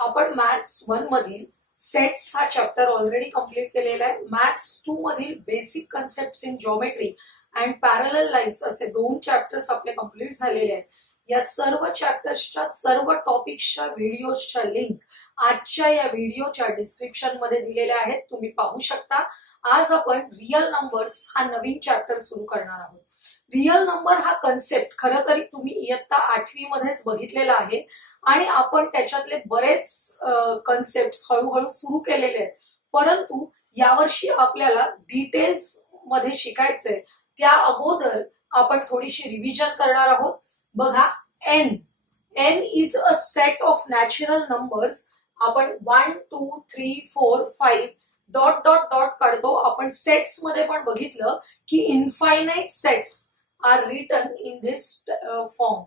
आपण मॅथ्स 1 मधील सेट्स हा चॅप्टर ऑलरेडी कंप्लीट केलेला आहे. मॅथ्स 2 मधील basic concepts in geometry and parallel lines असे 2 चॅप्टर्स आपले कंप्लीट झालेले आहेत. या सर्व चॅप्टर्सच्या सर्व टॉपिक्सच्या व्हिडिओजच्या लिंक आजच्या या व्हिडिओच्या डिस्क्रिप्शन मध्ये दिलेल्या आहेत, तुम्ही पाहू शकता. आज आपण रियल नंबर्स हा नवीन चॅप्टर सुरू करणार आहोत. रियल नंबर हा कन्सेप्ट खरं तरी तुम्ही इयत्ता 8वी मध्येच बघितलेला आहे आणि आपण त्याच्यातले बरेच कन्सेप्ट हळूहळू सुरू केलेले आहेत, परंतु यावर्षी आपल्याला डिटेल्स मध्ये शिकायचंय. त्या अगोदर आपण थोडीशी रिव्हिजन करणार आहोत. बघा, n is a set of natural numbers. आपण 1 2 3 4 5 डॉट डॉट डॉट काढतो. आपण सेट्स मध्ये पण बघितलं की infinite sets are written in this form.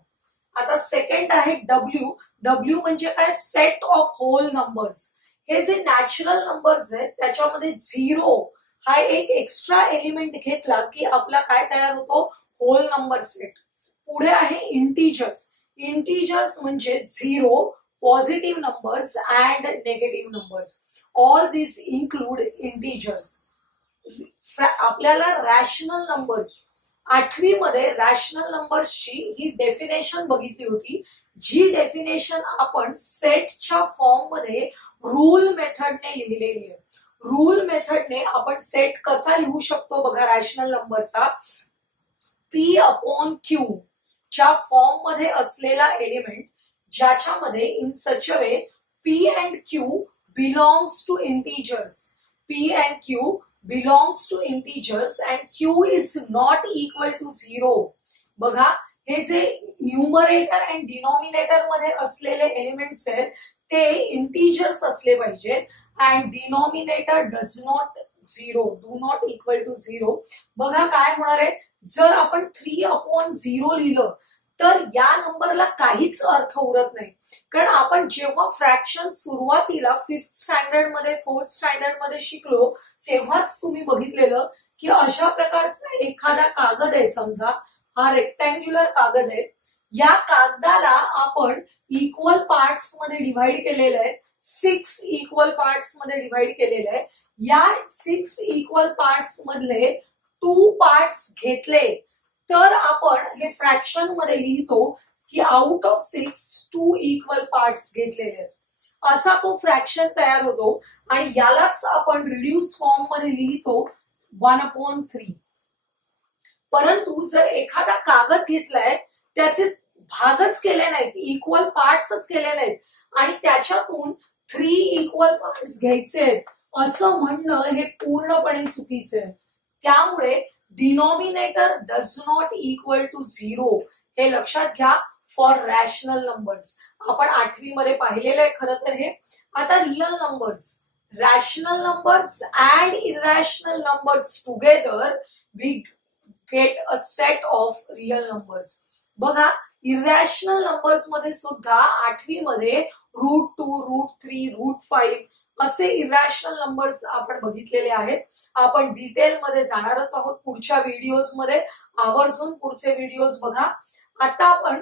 आता सेकंड आहे डब्ल्यू म्हणजे काय? Set of whole numbers. हे जे नॅचरल नंबर्स आहेत त्याच्यामध्ये 0 हा एक एक्स्ट्रा एलिमेंट घेतला की आपला काय तयार होतो? Whole number set. पुढे आहे इंटीजर्स. इंटीजर्स म्हणजे 0, positive numbers and negative numbers. All this include integers. आपल्याला रॅशनल नंबर्स 8वी मध्ये रॅशनल नंबर्सची ही डेफिनेशन बघितली होती, जी डेफिनेशन आपण सेटच्या फॉर्म मध्ये रूल मेथडने लिहिलेली आहे. रूल मेथडने आपण सेट कसा लिहू शकतो बघा रॅशनल नंबरचा. P अपॉन Q च्या फॉर्म मध्ये असलेला एलिमेंट ज्याच्यामध्ये in such a way P and Q belongs to integers. P and Q belongs to integers and Q is not equal to 0. बघा, हे जे न्यूमरेटर अँड डिनॉमिनेटर मध्ये असलेले एलिमेंट्स आहेत ते इंटीजर्स असले पाहिजेत and denominator does not 0, do not equal to 0. बघा काय होणार आहे, जर आपण 3 अपॉन 0 लिहिलं तर या नंबरला काहीच अर्थ उरत नाही. कारण आपण जेव्हा फ्रॅक्शन सुरुवातीला 5th स्टँडर्ड मध्ये 4th स्टँडर्ड मध्ये शिकलो तेव्हाच तुम्ही बघितलेलं की अशा प्रकारचा एखादा कागद आहे. समजा हा रेक्टँग्युलर कागद आहे. या कागदाला आपण इक्वल पार्ट्स मध्ये डिव्हाइड केलेलं आहे. 6 इक्वल पार्ट्स मध्ये डिव्हाइड केलेलं आहे. या 6 इक्वल पार्ट्स मधले 2 पार्ट्स घेतले तर आपण हे फ्रॅक्शन मध्ये लिहितो की आउट ऑफ 6 2 इक्वल पार्ट्स घेतलेले आहेत. असा तो फ्रॅक्शन तयार होतो आणि यालाच आपण रिड्यूस फॉर्म मध्ये लिहितो 1/3. परंतु जर एखादा कागद घेतलाय त्याचे भागच केले नाहीत, इक्वल पार्ट्सच केले नाहीत आणि त्याच्यातून 3 इक्वल पार्ट्स घ्यायचे आहेत असं म्हणणं हे पूर्णपणे चुकीचं आहे. त्यामुळे denominator does not equal to 0 हे लक्षात घ्या फॉर रॅशनल नंबर्स. आपण 8वी मध्ये पाहिलेलं आहे खरं तर हे. आता real numbers, rational numbers and irrational numbers together we get a set of real numbers. बघा, इरॅशनल नंबर्स मध्ये सुद्धा 8वी मध्ये √2, √3, √5 असे इरॅशनल नंबर्स आपण बघितलेले आहेत. आपण डिटेल मध्ये जाणारच आहोत पुढच्या व्हिडिओज मध्ये. आवर्जून पुढचे व्हिडिओज बघा. आता आपण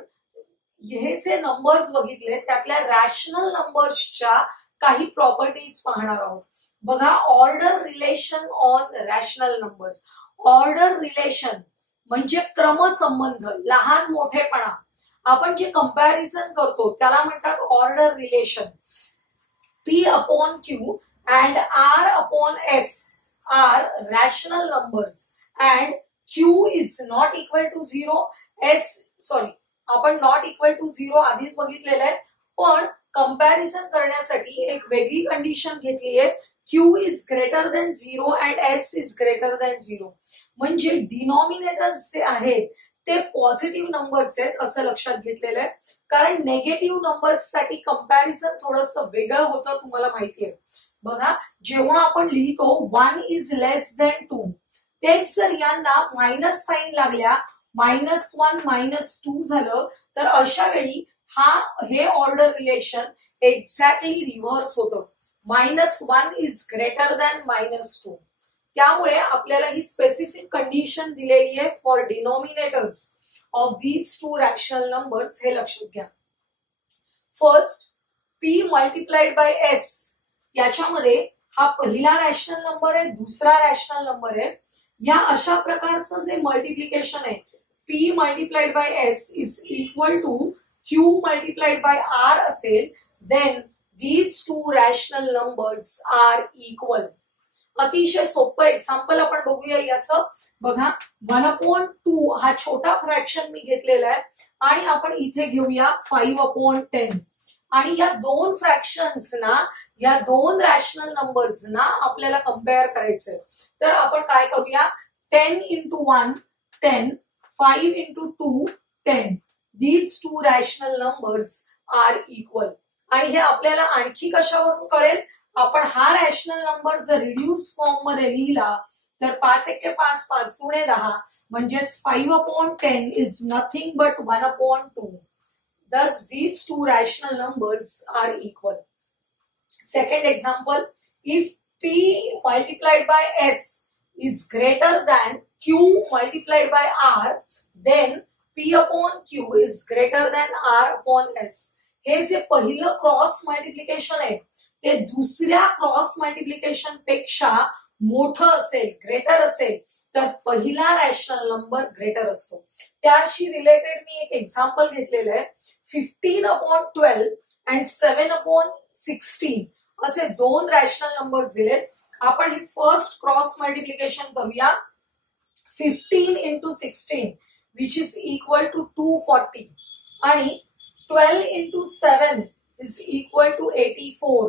हे जे नंबर्स बघितले त्यातल्या रॅशनल नंबर्सच्या काही प्रॉपर्टीज पाहणार आहोत. बघा, order relation on rational numbers. Order relation म्हणजे क्रमसंबंध, लहान मोठेपणा. आपण जे कंपॅरिझन करतो त्याला म्हणतात order relation. P upon Q and R upon S are rational numbers and Q is not equal to 0. आपण not equal to 0 आधीच बघितलेलं आहे, पण कंपॅरिझन करण्यासाठी एक वेगळी कंडिशन घेतली आहे. Q is greater than 0 and S is greater than 0. म्हणजे डिनॉमिनेटर्स जे आहेत ते पॉझिटिव्ह नंबर्स आहेत असं लक्षात घेतलेलं आहे. कारण नेगेटिव्ह नंबर्स साठी कंपॅरिझन थोडस वेगळं होतं, तुम्हाला माहिती आहे. बघा, जेव्हा आपण लिहितो 1 इज लेस दॅन 2, तेच जर यांना मायनस साइन लागल्या, -1 -2 झालं तर अशा वेळी हे ऑर्डर रिलेशन एक्झॅक्टली रिव्हर्स होतं. -1 इज ग्रेटर दॅन -2. त्यामुळे आपल्याला ही स्पेसिफिक कंडिशन दिलेली आहे for denominators of these 2 rational numbers. हे लक्षात घ्या. First, P multiplied by S, याच्यामध्ये हा पहिला रॅशनल नंबर आहे, दुसरा रॅशनल नंबर आहे. या अशा प्रकारचं जे मल्टिप्लिकेशन आहे, P multiplied by S is equal to Q multiplied by R असेल, then these two rational numbers are equal. अतिशय सोपं एक्झाम्पल आपण बघूया याचं. बघा 1/2 हा छोटा फ्रॅक्शन मी घेतलेला आहे आणि आपण इथे घेऊया 5/10 आणि या दोन फ्रॅक्शन्सना, या दोन रॅशनल नंबर्सना आपल्याला कम्पेअर करायचंय. तर आपण काय करूया, 10 into 1 10, 5 into 2 10. These two rational numbers are equal. आणि हे आपल्याला आणखी कशावरून कळेल, आपण हा रॅशनल नंबर जर रिड्यूस फॉर्म मध्ये लिहिला तर 5 × 5 5 × 10 म्हणजेच 5/10 is nothing but 1/2. Thus these two rational numbers are equal. Second example, if P multiplied by S is greater than Q multiplied by R, then P/Q is greater than R/S. हे जे पहिलं cross multiplication आहे ते दुसऱ्या cross multiplication पेक्षा मोठं असेल, greater असेल, तर पहिला रॅशनल नंबर ग्रेटर असतो. त्याशी रिलेटेड मी एक एक्झाम्पल घेतलेलं आहे. 15/12 and 7/16 असे दोन रॅशनल नंबर दिलेत. आपण हे फर्स्ट क्रॉस मल्टिप्लिकेशन करूया. 15 into 16 which is equal to 240 आणि 12 into 7 is equal to 84.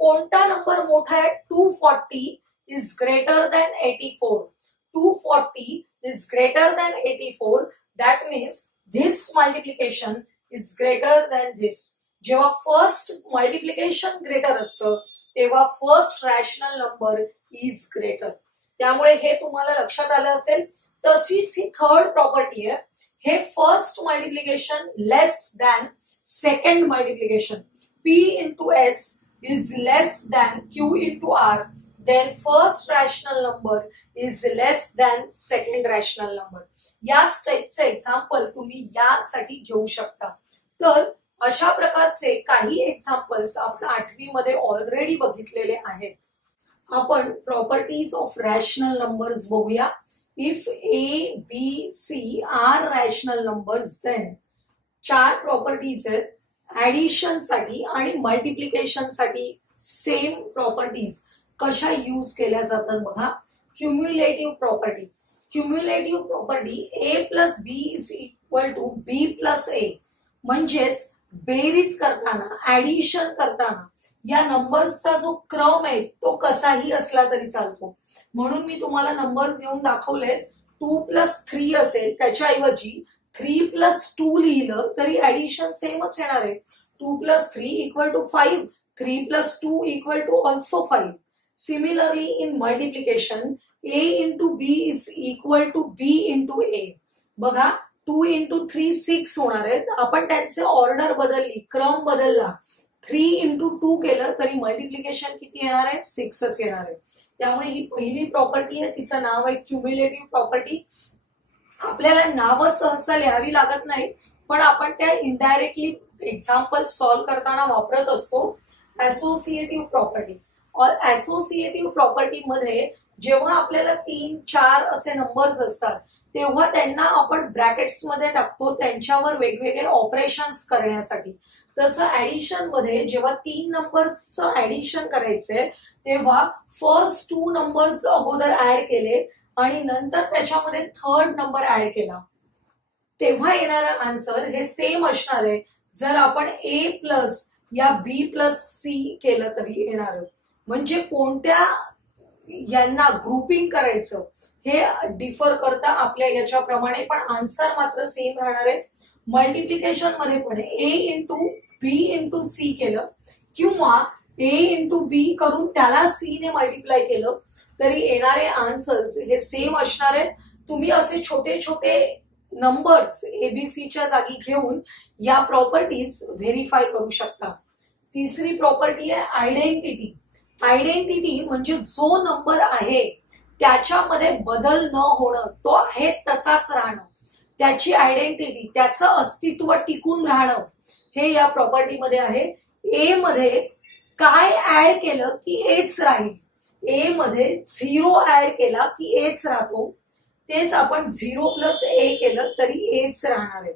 कोणता नंबर मोठा आहे? 240 is greater than 84. 240 is greater than 84. That means this multiplication is greater than this. जेव्हा फर्स्ट मल्टिप्लिकेशन ग्रेटर असतं तेव्हा first rational number is greater. त्यामुळे हे तुम्हाला लक्षात आलं असेल. तशीच ही थर्ड प्रॉपर्टी आहे. हे first multiplication less than second multiplication, P into S is less than Q into R, then first rational number is less than second rational number. याच टाइपचे एक्झाम्पल तुम्ही यासाठी घेऊ शकता. तर अशा प्रकारचे काही एक्झाम्पल्स आपण 8वी मध्ये ऑलरेडी बघितलेले आहेत. आपण प्रॉपर्टीज ऑफ रॅशनल नंबर्स बघूया. If A, B, C are rational numbers, then 4 properties आहेत. ऍडिशन साठी आणि मल्टिप्लिकेशन साठी सेम प्रॉपर्टीज कशा यूज केल्या जातात बघा. Cumulative property. Cumulative property A plus B is equal to B plus A. म्हणजेच बेरीज करताना, ऍडिशन करताना या नंबर्सचा जो क्रम आहे तो कसाही असला तरी चालतो. म्हणून मी तुम्हाला नंबर्स घेऊन दाखवले. 2 plus 3 असेल, त्याच्याऐवजी 3 plus 2 लिहिलं तरी ऍडिशन सेमच येणार आहे. 2 plus 3 equal to 5. 3 plus 2 equal to also 5. Similarly, in multiplication, A into B is equal to B into A. बघा 2 into 3 6 होणार आहेत. आपण त्यांचे ऑर्डर बदलली, क्रम बदलला, 3 into 2 केलं तरी मल्टिप्लिकेशन किती येणार आहे? 6च येणार आहे. त्यामुळे ही पहिली प्रॉपर्टी आहे, तिचं नाव आहे क्युम्युलेटिव्ह प्रॉपर्टी. आपल्याला नावं सहसा लिहावी लागत नाही, पण आपण त्या इनडायरेक्टली एक्झाम्पल सॉल्व्ह करताना वापरत असतो. Associative property. असोसिएटिव्ह प्रॉपर्टी मध्ये जेव्हा आपल्याला 3, 4 असे नंबर्स असतात तेव्हा त्यांना आपण ब्रॅकेट्स मध्ये टाकतो त्यांच्यावर वेगवेगळे ऑपरेशन्स करण्यासाठी. तसं ऍडिशन मध्ये जेव्हा 3 नंबर्सचं ऍडिशन करायचंय तेव्हा फर्स्ट 2 नंबर्स अगोदर ऍड केले आणि नंतर त्याच्यामध्ये थर्ड नंबर ऍड केला, तेव्हा येणारं आन्सर हे सेम असणार आहे. जर आपण A प्लस या B प्लस C केलं तरी येणार. म्हणजे कोणत्या यांना ग्रुपिंग करायचं हे डिफर करता आपल्या याच्याप्रमाणे, पण आन्सर मात्र सेम राहणार आहे. मल्टिप्लिकेशन मध्ये पण A into B into C केलं किंवा A इंटू B करून त्याला C ने मल्टिप्लाय केलं तरी येणारे आन्सर्स हे सेम असणार आहेत. तुम्ही असे छोटे छोटे नंबर्स ABCच्या जागी घेऊन या प्रॉपर्टीज व्हेरीफाय करू शकता. तिसरी प्रॉपर्टी आहे आयडेंटिटी. आयडेंटिटी म्हणजे जो नंबर आहे त्याच्यामध्ये बदल न होणं, तो आहे तसाच राहणं, त्याची आयडेंटिटी, त्याचं अस्तित्व टिकून राहणं, हे या प्रॉपर्टीमध्ये आहे. ए मध्ये काय ऍड केलं की एच राहील, ए मध्ये 0 ऍड केला की एच राहतो, तेच आपण 0 प्लस ए केलं तरी एच राहणार आहे.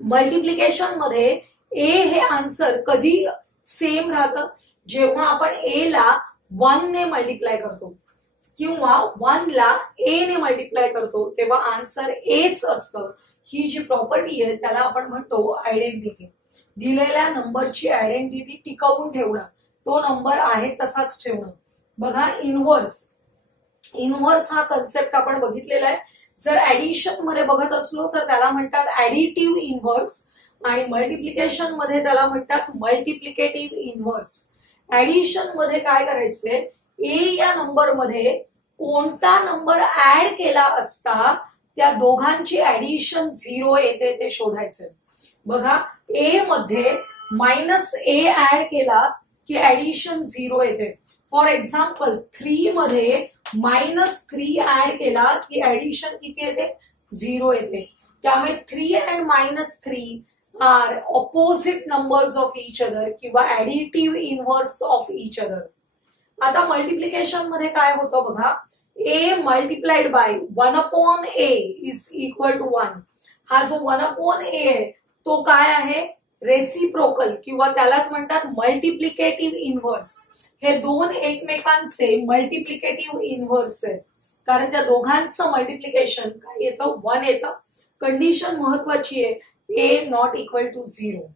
मल्टिप्लिकेशन मध्ये ए हे आन्सर कधी सेम राहतं, जेव्हा आपण ए ला 1 ने मल्टिप्लाय करतो किंवा 1 ला ए ने मल्टिप्लाय करतो तेव्हा आन्सर एच असतं. ही जी प्रॉपर्टी आहे त्याला आपण म्हणतो आयडेंटिटी. दिलेल्या नंबरची आयडेंटिटी टिकवून ठेवणं, तो नंबर आहे तसाच ठेवणं. बघा इनव्हर्स हा कन्सेप्ट आपण बघितलेला आहे. जर ऍडिशन मध्ये बघत असलो तर त्याला म्हणतात ऍडिटिव्ह इनव्हर्स आणि मल्टिप्लिकेशन मध्ये त्याला म्हणतात मल्टिप्लिकेटिव्ह इनव्हर्स. ऍडिशन मध्ये काय करायचंय, ए या नंबर मध्ये कोणता नंबर ऍड केला असता त्या दोघांची ऍडिशन 0 येते ते शोधायचंय. बघा ए मध्ये मायनस ए ऍड केला की ऍडिशन 0 येते. फॉर एक्झाम्पल 3 मध्ये -3 ऍड केला की ऍडिशन किती येते, 0 येते. त्यामुळे 3 and -3 are opposite numbers of each other किंवा additive inverse of each other. आता मल्टिप्लिकेशन मध्ये काय होतं बघा, a multiplied by 1/a is equal to 1. हा जो 1/a आहे तो काय आहे, रेसिप्रोकल किंवा त्यालाच म्हणतात मल्टिप्लिकेटिव्ह इनव्हर्स. हे दोन एकमेकांचे मल्टिप्लिकेटिव्ह इनव्हर्स आहेत कारण त्या दोघांचं मल्टिप्लिकेशन काय येतं, 1 येतं. कंडिशन महत्वाची आहे, ए नॉट इक्वल टू 0.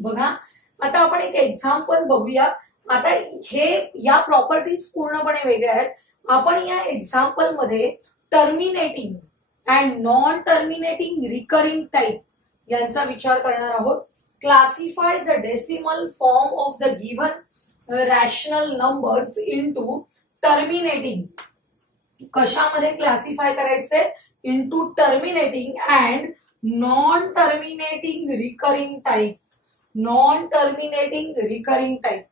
बघा आता आपण एक एक्झाम्पल बघूया. आता हे या प्रॉपर्टीज पूर्णपणे वेगळ्या आहेत. आपण या एक्झाम्पल मध्ये terminating and non terminating recurring type यांचा विचार करणार आहोत. Classify the decimal form of the given rational numbers into terminating. कशामध्ये क्लासिफाय करायचे, into terminating and non terminating recurring type. Non terminating recurring type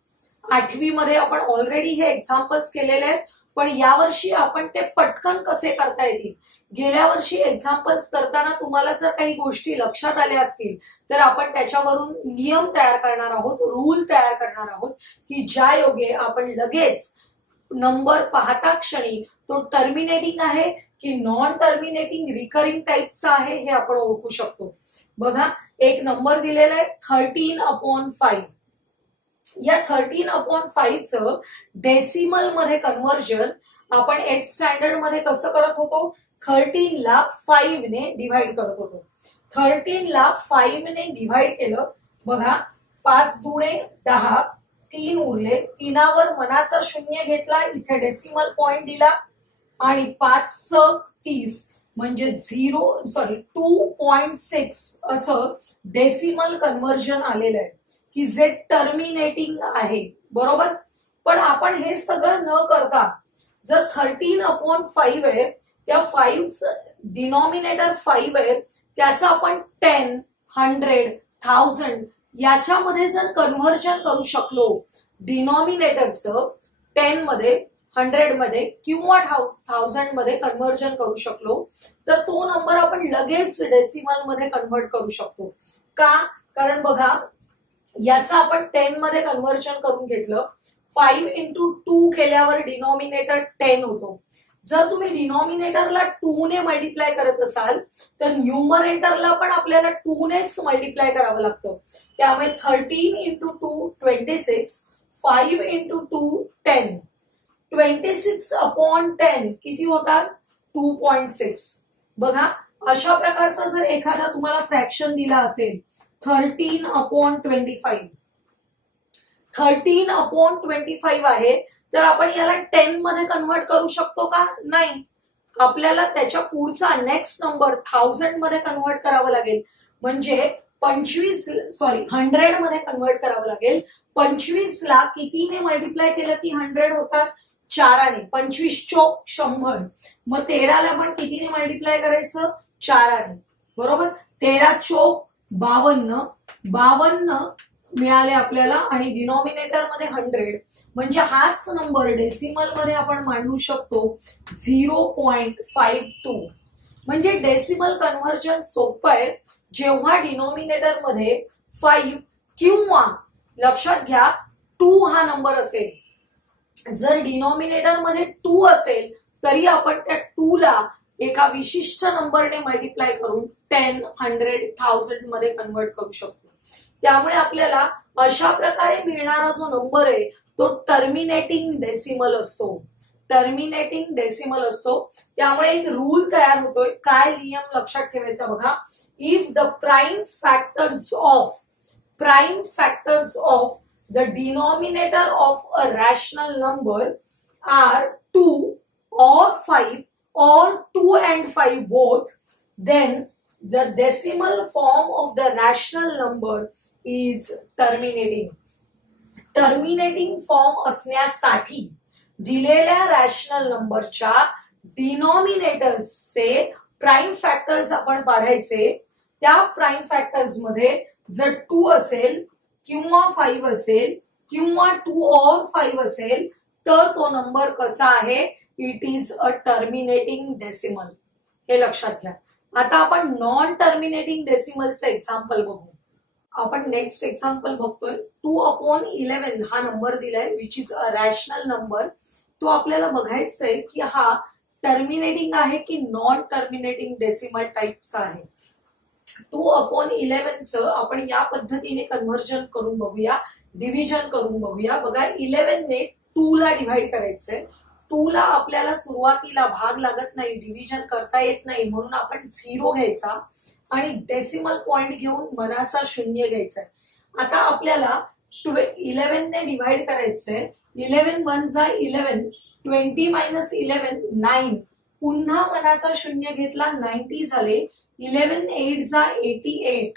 8वी मध्ये आपण ऑलरेडी हे एक्झाम्पल्स केलेले आहेत, पण यावर्षी आपण ते पटकन कसे करता येतील. गेल्या वर्षी एक्झाम्पल्स करताना तुम्हाला जर काही गोष्टी लक्षात आल्या असतील तर आपण त्याच्यावरून नियम तयार करणार आहोत, रूल तयार करणार आहोत की ज्या योगे आपण लगेच नंबर पाहता क्षणी तो टर्मिनेटिंग आहे की नॉन टर्मिनेटिंग रिकरिंग टाइपचा आहे हे आपण ओळखू शकतो. बघा एक नंबर दिलेला आहे 13/5. या 13/5 चं डेसिमल मध्ये कन्व्हर्जन आपण 8th स्टँडर्ड मध्ये कसं करत होतो, 13 ला 5 ने डिव्हाइड करत होतो. 13 ला 5 ने डिव्हाइड केलं. बघा 5 दुणे 10, 3 उरले, 3वर मनाचा शून्य घेतला, इथे डेसिमल पॉइंट दिला आणि 5 30 म्हणजे 2.6 असं डेसिमल कन्व्हर्जन आलेलं आहे की जे टर्मिनेटिंग आहे. बरोबर, पण आपण हे सगळं न करता जर 13/5 आहे त्या 5चं डिनॉमिनेटर 5 आहे त्याचं आपण 10, 100, 1000 याच्यामध्ये जर कन्व्हर्जन करू शकलो, डिनॉमिनेटरचं 10 मध्ये, 100 मध्ये किंवा 1000 मध्ये कन्व्हर्जन करू शकलो तर तो नंबर आपण लगेच डेसिमल मध्ये कन्व्हर्ट करू शकतो. का, कारण बघा याचं आपण 10 मध्ये कन्व्हर्जन करून घेतलं. 5 into 2 केल्यावर डिनॉमिनेटर 10 होतो. जर तुम्ही डिनॉमिनेटरला 2 ने मल्टिप्लाय करत असाल तर न्यूमरेटरला पण आपल्याला 2 नेच मल्टिप्लाय करावं लागतं. त्यामुळे 13 into 2 26, 5 into 2 10, 26/10 किती होतात, 2.6. बघा अशा प्रकारचा जर एखादा तुम्हाला फ्रॅक्शन दिला असेल 13/25, 13/25 आहे तर आपण याला 10 मध्ये कन्व्हर्ट करू शकतो का, नाही. आपल्याला त्याच्या पुढचा नेक्स्ट नंबर 1000 मध्ये कन्व्हर्ट करावं लागेल. म्हणजे 100 मध्ये कन्व्हर्ट करावं लागेल. 25 ला कितीने मल्टिप्लाय केलं की 100 होतात, 4ने. 25 चोक 100. मग 13 ला पण कितीने मल्टिप्लाय करायचं, 4ने. बरोबर, 13 चोक 52, 52 मिळाले आपल्याला आणि डिनॉमिनेटर मध्ये 100. म्हणजे हाच नंबर डेसिमल मध्ये आपण मांडू शकतो 0.52. म्हणजे डेसिमल कन्व्हर्जन सोपं आहे जेव्हा डिनॉमिनेटर मध्ये 5 किंवा लक्षात घ्या 2 हा नंबर असेल, जर डिनॉमिनेटर मध्ये 2 असेल तरी आपण त्या 2 ला एका विशिष्ट नंबरने मल्टिप्लाय करून 10, 100, 1000 मध्ये कन्वर्ट करू शकतो. त्यामुळे आपल्याला अशा प्रकारे मिळणारा जो नंबर आहे तो टर्मिनेटिंग डेसिमल असतो. टर्मिनेटिंग डेसिमल असतो. त्यामुळे एक रूल तयार होतोय. काय नियम लक्षात ठेवायचा बघा. If the prime factors of the denominator of a rational number are 2 or 5 or 2 and 5 both, then the decimal form of the rational number is terminating. Terminating form असण्यासाठी दिलेल्या रॅशनल नंबरच्या डिनॉमिनेटर्सचे प्राइम फॅक्टर्स आपण काढायचे. त्या prime factors मध्ये जर 2 असेल किंवा 5 असेल किंवा 2 और 5 असेल तर तो नंबर कसा आहे, it is a terminating decimal. हे लक्षात घ्या. आता आपण नॉन टर्मिनेटिंग डेसिमलचं एक्झाम्पल बघू. आपण नेक्स्ट एक्झाम्पल बघतोय. 2/11 हा नंबर दिलाय which is a rational number. तो आपल्याला बघायचा आहे की हा टर्मिनेटिंग आहे की नॉन टर्मिनेटिंग डेसिमल टाइपचा आहे. 2/11चं आपण या पद्धतीने कन्व्हर्जन करून बघूया, डिव्हिजन करून बघूया. बघा 11 ने 2 ला डिव्हाइड करायचंय. 2 ला आपल्याला सुरुवातीला भाग लागत नाही, डिव्हिजन करता येत नाही, म्हणून आपण 0 घ्यायचा आणि डेसिमल पॉइंट घेऊन मनाचा 0 घ्यायचा. आता आपल्याला 11 ने डिव्हाइड करायचंय. 11 1 जा 11, 20 - 11 9. पुन्हा मनाचा 0 घेतला, 90 झाले. 11 8 जा 88,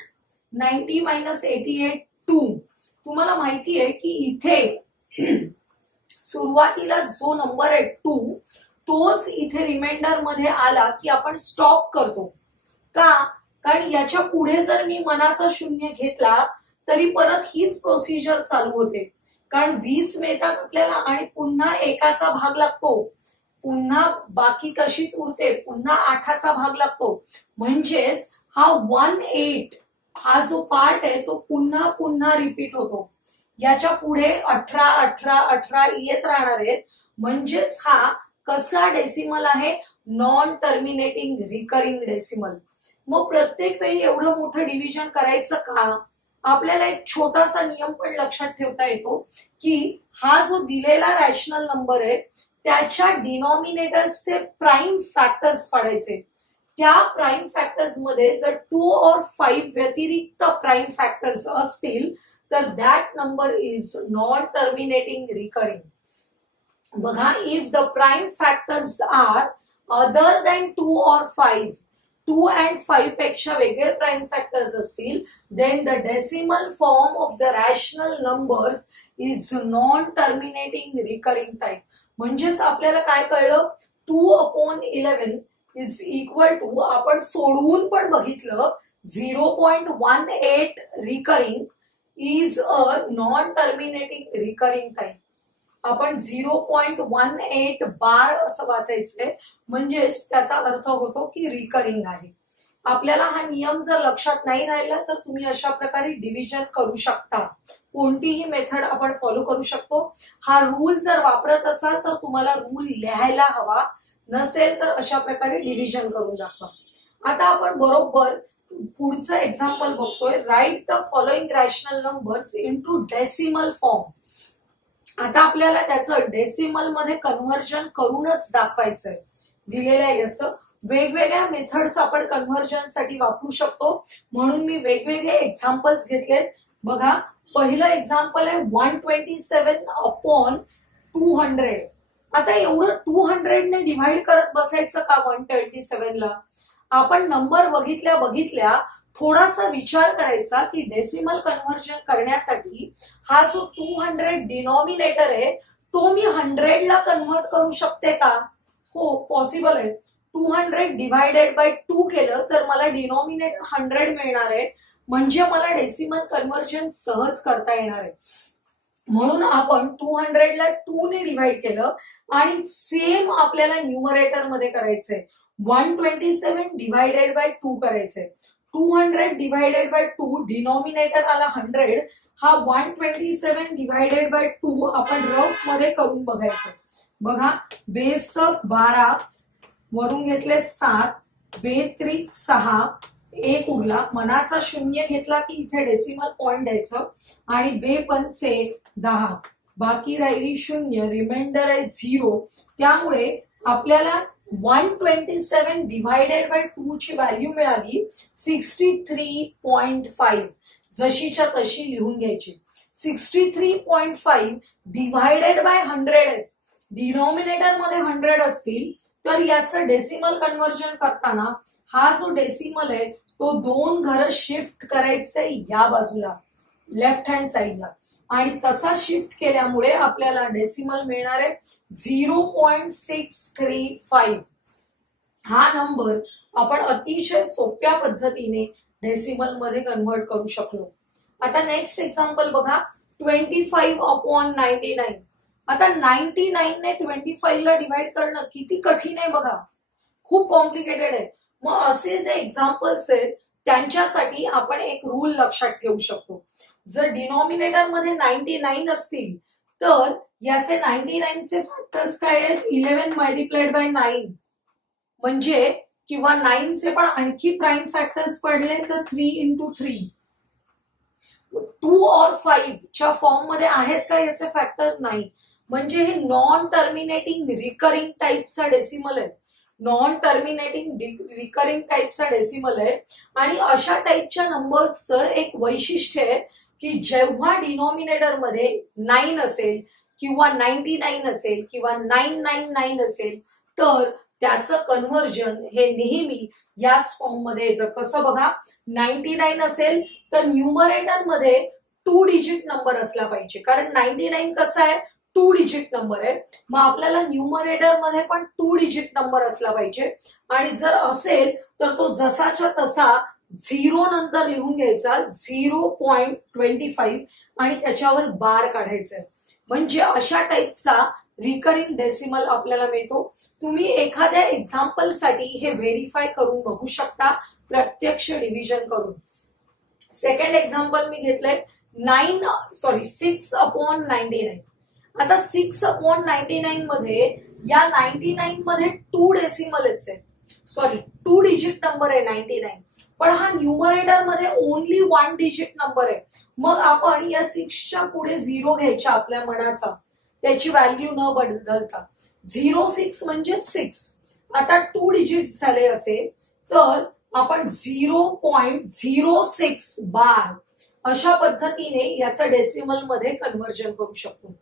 90 - 88 2. तुम्हाला माहिती आहे की इथे सुरुवातीला जो नंबर आहे 2 तोच इथे रिमाइंडर मध्ये आला की आपण स्टॉप करतो. का? कारण याच्या पुढे जर मी मनाचा 0 घेतला तरी परत हीच प्रोसिजर चालू होते. कारण 20 मिळतात आपल्याला आणि पुन्हा 1चा भाग लागतो, पुन्हा बाकी तशीच उरते, पुन्हा 8चा भाग लागतो. म्हणजेच हा 18 हा जो पार्ट आहे तो पुन्हा पुन्हा रिपीट होतो. याच्या पुढे 18 18 18 येत राहणार आहेत. म्हणजेच हा कसा डेसिमल आहे, नॉन टर्मिनेटिंग रिकरिंग डेसिमल. मग प्रत्येक वेळी एवढं मोठं डिव्हिजन करायचं का? आपल्याला एक छोटासा नियम पण लक्षात ठेवता येतो की हा जो दिलेला रॅशनल नंबर आहे त्याच्या डिनॉमिनेटर्सचे प्राइम फॅक्टर्स काढायचे. त्या प्राइम फॅक्टर्स मध्ये जर 2 और 5 व्यतिरिक्त प्राइम फॅक्टर्स असतील तर that number is non terminating recurring. बघा, if the prime factors are other than 2 और 5, 2 and 5 पेक्षा वेगळे प्राइम फॅक्टर्स असतील, then the decimal form of the rational numbers is non terminating recurring type. म्हणजेच आपल्याला काय कळलं, 2/11 इज इक्वल टू, आपण सोडवून पण बघितलं, 0.18 recurring is a non terminating recurring type. आपण 0.18 बार असं वाचायचंय, म्हणजेच त्याचा अर्थ होतो की रिकरिंग आहे. आपल्याला हा नियम जर लक्षात नाही राहिला तर तुम्ही अशा प्रकारे डिव्हिजन करू शकता. कोणतीही मेथड आपण फॉलो करू शकतो. हा रूल जर वापरत असाल तर तुम्हाला रूल लिहायला हवा, नसेल तर अशा प्रकारे डिव्हिजन करून दाखवा. आता आपण बरोबर पुढचं एक्झाम्पल बघतोय. Write the following rational numbers into decimal form. आता आपल्याला त्याचं डेसिमल मध्ये कन्व्हर्जन करूनच दाखवायचंय. दिलेल्या याचं वेगवेगळ्या मेथड्स आपण कन्व्हर्जन साठी वापरू शकतो, म्हणून मी वेगवेगळे एक्झाम्पल्स घेतलेत. बघा, पहिलं एक्झाम्पल आहे 127/200. आता एवढं 200 ने डिव्हाइड करत बसायचं का 127 ला? आपण नंबर बघितल्या थोडासा विचार करायचा की डेसिमल कन्व्हर्जन करण्यासाठी हा जो 200 डिनॉमिनेटर आहे तो मी 100 ला कन्व्हर्ट करू शकते का? हो, पॉसिबल आहे. 200 डिवायडेड बाय 2 केलं तर मला डिनॉमिनेटर 100 मिळणार आहे, म्हणजे मला डेसिमल कन्व्हर्जन सहज करता येणार आहे. म्हणून आपण 200 ला 2 ने डिवाइड केलं आणि सेम आपल्याला न्यूमरेटर मध्ये करायचंय. 127 डिवायडेड बाय 2 करायचंय. 200 डिवायडेड बाय 2, डिनॉमिनेटर आला 100, हा 127 डिवायडेड बाय 2 आपण रफ मध्ये करून बघायचं. बघा, बेस 12 वरून घेतले 7, बेत्रिक 6, एक उरला, मनाचा शून्य घेतला की इथे डेसिमल पॉइंट द्यायचं आणि बे पंचे 10, बाकी राहिली 0, रिमाइंडर आहे 0. त्यामुळे आपल्याला 127 डिवायडेड बाय 2 ची व्हॅल्यू मिळाली 63.5. जशीच्या तशी लिहून घ्यायची. 63.5 डिवायडेड बाय 100 आहे. डिनॉमिनेटर मध्ये 100 असतील तर याचं डेसिमल कन्व्हर्जन करताना हा जो डेसिमल आहे तो 2 घर शिफ्ट करायचंय या बाजूला, लेफ्ट हँड साइडला, आणि तसा शिफ्ट केल्यामुळे आपल्याला डेसिमल मिळणार आहे 0.635. हा नंबर आपण अतिशय सोप्या पद्धतीने डेसिमल मध्ये कन्व्हर्ट करू शकलो. आता नेक्स्ट एक्झाम्पल बघा, 25/99. आता 99 ने 25 ला डिवाइड करणं किती कठीण आहे बघा, खूप कॉम्प्लिकेटेड आहे. मग असे जे एक्झाम्पल्स आहेत त्यांच्यासाठी आपण एक रूल लक्षात ठेवू शकतो. जर डिनॉमिनेटर मध्ये 99 असतील तर याचे 99 चे फॅक्टर्स काय आहेत, 11 मल्टिप्लाइड बाय 9 म्हणजे, किंवा 9 चे पण आणखी प्राईम फॅक्टर्स पडले तर 3 into 3. 2 और 5 च्या फॉर्म मध्ये आहेत का याचे फॅक्टर, नाही. म्हणजे हे नॉन टर्मिनेटिंग रिकरिंग टाइपचा डेसिमल आहे. नॉन टर्मिनेटिंग रिकरिंग टाइपचा डेसिमल आहे. आणि अशा टाइपच्या नंबर्सचं एक वैशिष्ट्य आहे की जेव्हा डिनॉमिनेटर मध्ये 9 असेल किंवा 99 असेल किंवा 999 असेल तर त्याचं कन्व्हर्जन हे नेहमी याच फॉर्म मध्ये येतं. कसं बघा, 99 असेल तर न्यूमरेटर मध्ये 2 डिजिट नंबर असला पाहिजे, कारण 99 कसं आहे 2 डिजिट नंबर आहे. मग आपल्याला न्यूमरेटर मध्ये पण 2 डिजिट नंबर असला पाहिजे. आणि जर असेल तर तो जसाच्या तसा 0 नंतर लिहून घ्यायचा, 0.25, आणि त्याच्यावर बार काढायचा. म्हणजे अशा टाइपचा रिकरिंग डेसिमल आपल्याला मिळतो. तुम्ही एखाद्या एक्झाम्पल साठी हे व्हेरीफाय करून बघू शकता प्रत्यक्ष डिव्हिजन करून. सेकंड एक्झाम्पल मी घेतलंय 6/99. आता 6/99 मध्ये या 99 मध्ये 2 डेसिमल आहेत, सॉरी 2 डिजिट नंबर आहे 99, पण हा न्यूमरेटर मध्ये ओनली 1 डिजिट नंबर आहे. मग आपण या 6च्या पुढे 0 घ्यायच्या आपल्या मनाचा, त्याची व्हॅल्यू न बदलता. 06 म्हणजे 6. आता 2 डिजिट झाले असेल तर आपण 0.06 बार अशा पद्धतीने याचं डेसिमल मध्ये कन्व्हर्जन करू शकतो.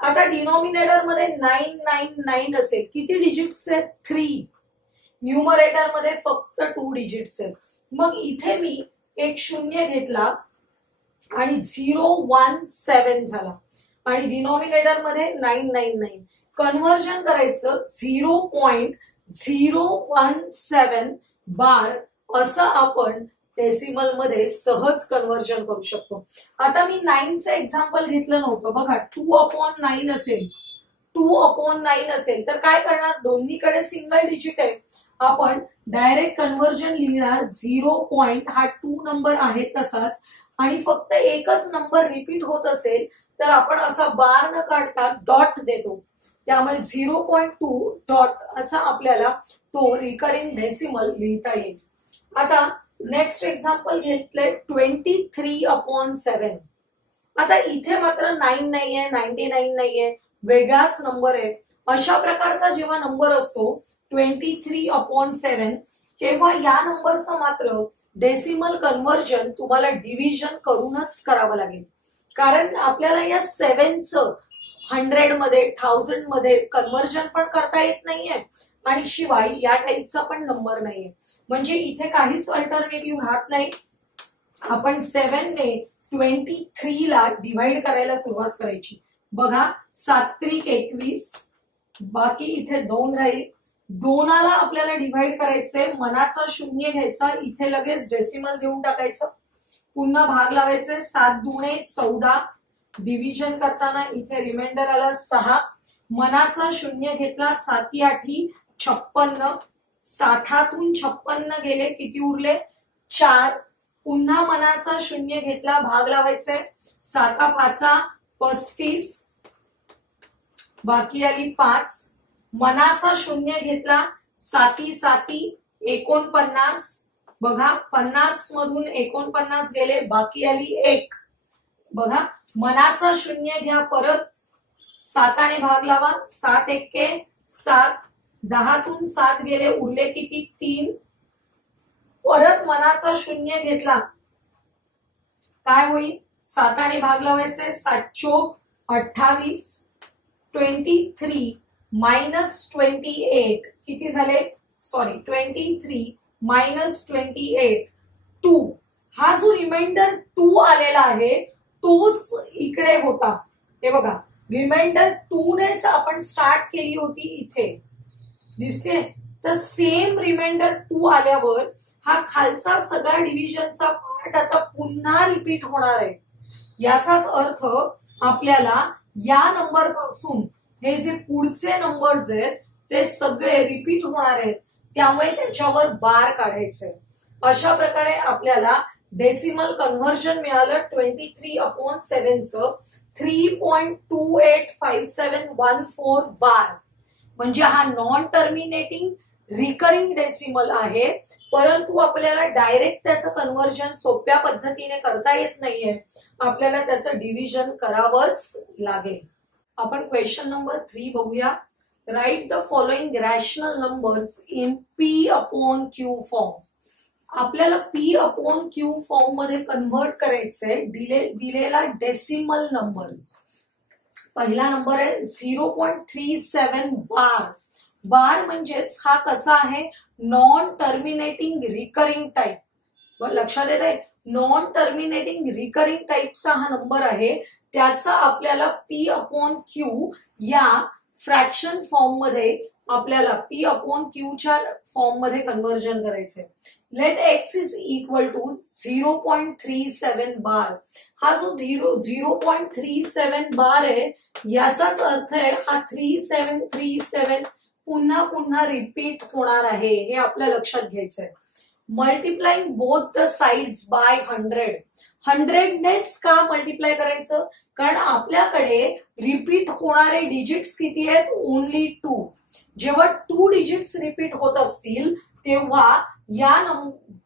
आता डिनॉमिनेटर मध्ये 999 असेल, किती डिजिट्स आहेत 3. न्यूमरेटर मध्ये फक्त 2 डिजिट्स आहेत. मग इथे मी एक 0 घेतला आणि 017 झाला आणि डिनॉमिनेटर मध्ये 999. कन्व्हर्जन करायचं 0.017 बार असं आपण डेसिमल मध्ये सहज कन्व्हर्जन करू शकतो. आता मी 9चं एक्झाम्पल घेतलं नव्हतं. बघा 2/9 असेल, 2/9 असेल तर काय करणार, दोन्हीकडे सिंगल डिजिट आहे, आपण डायरेक्ट कन्व्हर्जन लिहिणार 0. हा 2 नंबर आहे तसाच, आणि फक्त एकच नंबर रिपीट होत असेल तर आपण असा बार न काढता डॉट देतो. त्यामुळे 0.2 डॉट असा आपल्याला तो रिकरिंग डेसिमल लिहिता येईल. आता नेक्स्ट एक्झाम्पल घेतलंय 23/7. आता इथे मात्र 9 नाहीये, 99 नाहीये, वेगळाच नंबर आहे. अशा प्रकारचा जेव्हा नंबर असतो 23/7 तेव्हा या नंबरचं मात्र डेसिमल कन्व्हर्जन तुम्हाला डिव्हिजन करूनच करावं लागेल, कारण आपल्याला या 7चं 100 मध्ये 1000 मध्ये कन्व्हर्जन पण करता येत नाहीये आणि शिवाय या टाईपचा पण नंबर नाहीये. म्हणजे इथे काहीच अल्टरनेटिव्ह राहत नाही. आपण 7 ने 23 ला डिव्हाइड करायला सुरुवात करायची. बघा 7×21, बाकी इथे 2 राहील. 2ला आपल्याला डिव्हाइड करायचंय, मनाचा 0 घ्यायचा, इथे लगेच डेसिमल देऊन टाकायचं, पुन्हा भाग लावायचे. 7×2 = 14. डिव्हिजन करताना इथे रिमाइंडर आला 6, मनाचा 0 घेतला, 7×8 = 56. 60तून 56 गेले, किती उरले 4, पुन्हा मनाचा शून्य घेतला, भाग लावायचे, 7 5 35, बाकी आली 5, मनाचा शून्य घेतला, 7 7 49, बघा 50 मधून 49 गेले, बाकी आली 1, बघा मनाचा शून्य घ्या, परत 7 ने भाग लावा, 7 1 7, 10 तून 7 गेले, उरले किती 3, परत मनाचा शून्य घेतला, काय होईल 7 ने भाग लावायचे, 7 चोक 28, 23 मायनस 28 किती झाले, सॉरी 23 मायनस 28 2, हा जो रिमाइंडर 2 आलेला आहे तोच इकडे होता, हे बघा रिमाइंडर 2 नेच आपण स्टार्ट केली होती इथे, दिसते, तर सेम रिमाइंडर 2 आल्यावर हा खालचा सगळा डिव्हिजनचा पार्ट आता पुन्हा रिपीट होणार आहे, याचाच अर्थ आपल्याला या नंबर पासून हे जे पुढचे नंबर्स आहेत ते सगळे रिपीट होणार आहेत, त्यामुळे त्याच्यावर बार काढायचे, अशा प्रकारे आपल्याला डेसिमल कन्व्हर्जन मिळालं 23/7 चं 3.285714 बार, म्हणजे हा नॉन टर्मिनेटिंग रिकरिंग डेसिमल आहे, परंतु आपल्याला डायरेक्ट त्याचं कन्व्हर्जन सोप्या पद्धतीने करता येत नाहीये, आपल्याला त्याचं डिव्हिजन करावंच लागेल. आपण क्वेश्चन नंबर 3 बघूया. Write the following rational numbers in P/Q form. आपल्याला P/Q फॉर्म मध्ये कन्व्हर्ट करायचंय दिलेला डेसिमल नंबर. पहिला नंबर आहे 0.37 बार. बार म्हणजेच हा कसा आहे, नॉन टर्मिनेटिंग रिकरिंग टाइप, लक्षात येत आहे, नॉन टर्मिनेटिंग रिकरिंग टाइपचा हा नंबर आहे, त्याचा आपल्याला P/Q या फ्रॅक्शन फॉर्म मध्ये आपल्याला P/Q च्या फॉर्म मध्ये कन्व्हर्जन करायचंय. Let x is equal to 0.37 bar. हा जो 0.37 बार आहे याचाच अर्थ आहे हा 3737 पुन्हा पुन्हा रिपीट होणार आहे, हे आपल्या लक्षात घ्यायचंय. Multiplying both the sides by 100. 100 नेच का मल्टिप्लाय करायचं, कारण आपल्याकडे रिपीट होणारे डिजिट्स किती आहेत, ओनली 2. जेव्हा 2 डिजिट्स रिपीट होत असतील तेव्हा या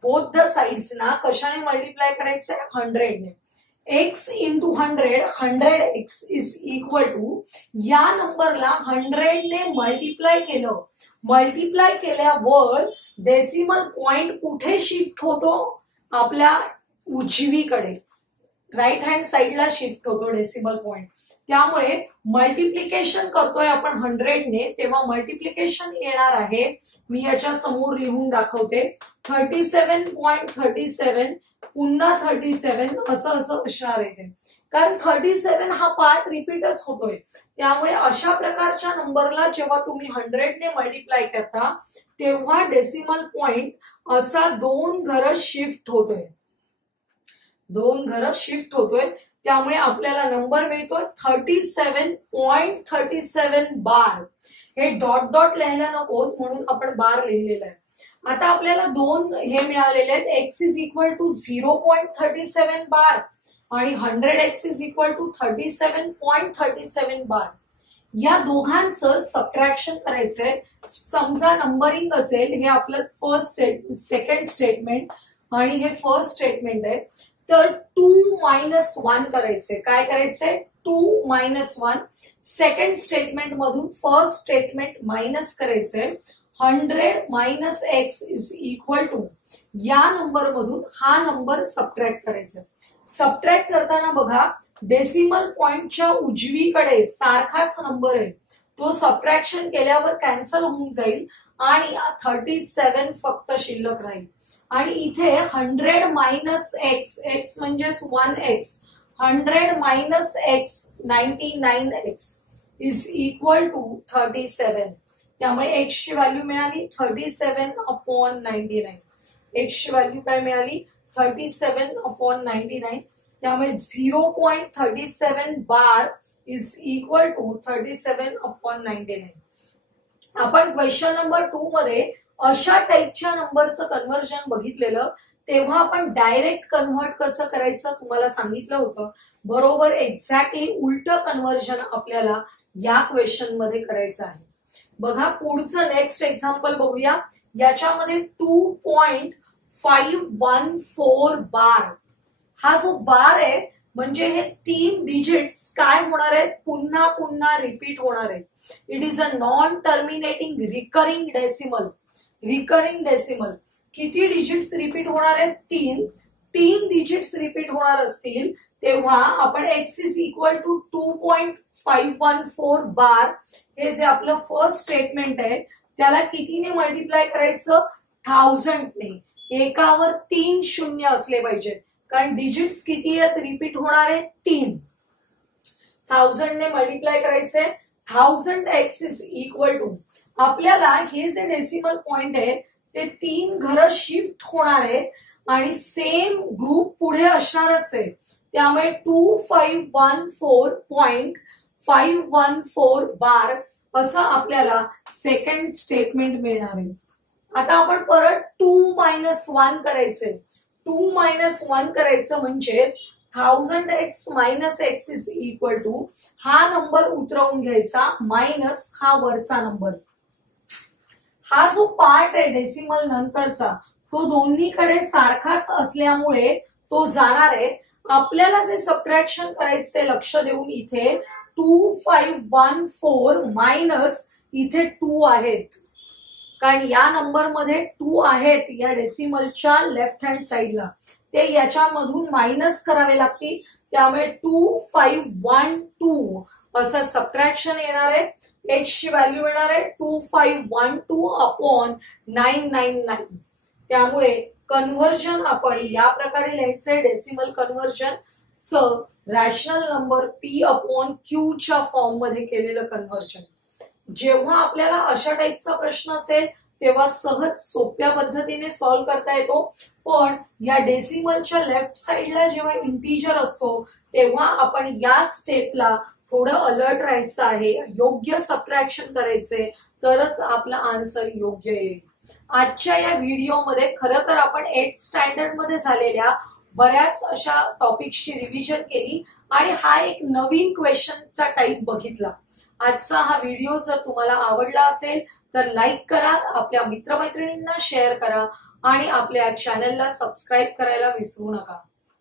बोथ द साइड्स ना कशाने मल्टिप्लाय करायचंय, 100 ने. x into 100, 100x is equal to, या नंबरला 100 ने मल्टिप्लाय केलं, मल्टिप्लाय केल्यावर डेसिमल पॉइंट कुठे शिफ्ट होतो, आपल्या उजवीकडे, राईट हँड साइडला शिफ्ट होतो डेसिमल पॉइंट. त्यामुळे मल्टिप्लिकेशन करतोय आपण 100 ने, तेव्हा मल्टिप्लिकेशन येणार आहे, मी याच्या समोर लिहून दाखवते, 37.37 पुन्हा 37 असं असणार आहे, कारण 37 हा पार्ट रिपीटच होतोय. त्यामुळे अशा प्रकारच्या नंबरला जेव्हा तुम्ही 100 ने मल्टिप्लाय करता तेव्हा डेसिमल पॉइंट असा 2 घरं शिफ्ट होतोय, 2 घरं शिफ्ट होतोय. त्यामुळे आपल्याला नंबर मिळतोय 37.37 बार. हे डॉट डॉट लिहायला नकोत म्हणून आपण बार लिहिलेला आहे. आता आपल्याला 2 हे मिळालेले आहेत, x इज इक्वल टू 0.37 बार आणि 100x इज इक्वल टू 37.37 बार. या दोघांचं सबट्रॅक्शन करायचंय. समजा नंबरिंग असेल, हे आपलं सेकंड स्टेटमेंट आणि हे फर्स्ट स्टेटमेंट आहे, तर 2 - 1 करायचे. काय करायचंय, 2 - 1. सेकंड स्टेटमेंट मधून फर्स्ट स्टेटमेंट मायनस करायचंय. 100 - x इज इक्वल टू, या नंबर मधून हा नंबर सबट्रॅक्ट करायचा. सबट्रॅक्ट करताना बघा डेसिमल पॉइंटच्या उजवीकडे सारखाच नंबर आहे, तो सबट्रॅक्शन केल्यावर कॅन्सल होऊन जाईल आणि 37 फक्त शिल्लक राहील. आणि इथे 100 - x, x म्हणजेच 1x, 100 - x 99x is equal to 37. त्यामुळे x ची व्हॅल्यू मिळाली 37/99. x ची व्हॅल्यू काय मिळाली 37/99. त्यामुळे 0.37 बार इज इक्वल टू 37/99. आपण क्वेश्चन नंबर 2 मध्ये अशा टाइपच्या नंबरचं कन्व्हर्जन बघितलेलं, तेव्हा आपण डायरेक्ट कन्व्हर्ट कसं करायचं तुम्हाला सांगितलं होतं. बरोबर एक्झॅक्टली उलट कन्व्हर्जन आपल्याला या क्वेश्चन मध्ये करायचं आहे. बघा पुढचं नेक्स्ट एक्झाम्पल बघूया. याच्यामध्ये 2.514 बार, हा जो बार आहे म्हणजे हे 3 डिजिट्स काय होणार आहेत, पुन्हा पुन्हा रिपीट होणार आहेत. It is a non terminating recurring decimal. Recurring decimal किती डिजिट्स रिपीट होणार आहेत, 3 डिजिट्स रिपीट होणार असतील तेव्हा आपण x इज इक्वल टू 2.514 बार हे जे आपलं फर्स्ट स्टेटमेंट आहे त्याला कितीने मल्टिप्लाय करायचं, 1000 ने. एकावर 3 शून्य असले पाहिजेत कारण डिजिट्स किती आहेत, रिपीट होणार आहे 3. 1000 ने मल्टिप्लाय करायचंय. 1000x इज इक्वल टू, आपल्याला हे जे डेसिमल पॉइंट आहे ते 3 घरं शिफ्ट होणार आहे आणि सेम ग्रुप पुढे असणारच आहे. त्यामुळे 2514.514 बार असं आपल्याला सेकंड स्टेटमेंट मिळणार आहे. आता आपण परत 2-1 करायचंय. 2-1 करायचं म्हणजेच 1000x minus x is equal to हा नंबर उतरवून घ्यायचा मायनस हा वरचा नंबर. हा जो पार्ट आहे डेसिमल नंतरचा तो दोन्हीकडे सारखाच असल्यामुळे तो जाणार आहे. आपल्याला जे सबट्रॅक्शन करायचे लक्ष देऊन इथे 2514 मायनस इथे 2 आहेत कारण या नंबर मध्ये 2 आहेत या डेसिमलच्या लेफ्ट हँड साइडला, ते याच्यामधून मायनस करावे लागतील. त्यामुळे 2512 असं सबट्रॅक्शन येणार आहे. x ची व्हॅल्यू येणार आहे 2512/999. त्यामुळे कन्व्हर्जन आपण या प्रकारे लिहायचंय. डेसिमल कन्व्हर्जन च रॅशनल नंबर p/q च्या फॉर्म मध्ये केलेलं कन्व्हर्जन. जेव्हा आपल्याला अशा टाईपचा प्रश्न असेल तेव्हा सहज सोप्या पद्धतीने सॉल्व्ह करता येतो. पण या डेसिमलच्या लेफ्ट साइडला जेव्हा इंटिजर असतो तेव्हा आपण या स्टेपला थोडं अलर्ट राहायचं आहे. योग्य सबट्रॅक्शन करायचे तरच आपला आन्सर योग्य येईल. आजच्या या व्हिडिओमध्ये खरं तर आपण 8th स्टँडर्ड मध्ये झालेल्या बऱ्याच अशा टॉपिक्सची रिव्हिजन केली आणि हा एक नवीन क्वेश्चनचा टाईप बघितला. आजचा हा व्हिडिओ जर तुम्हाला आवडला असेल तर लाईक करा, आपल्या मित्रमैत्रिणींना शेअर करा आणि आपल्या चॅनलला सबस्क्राईब करायला विसरू नका.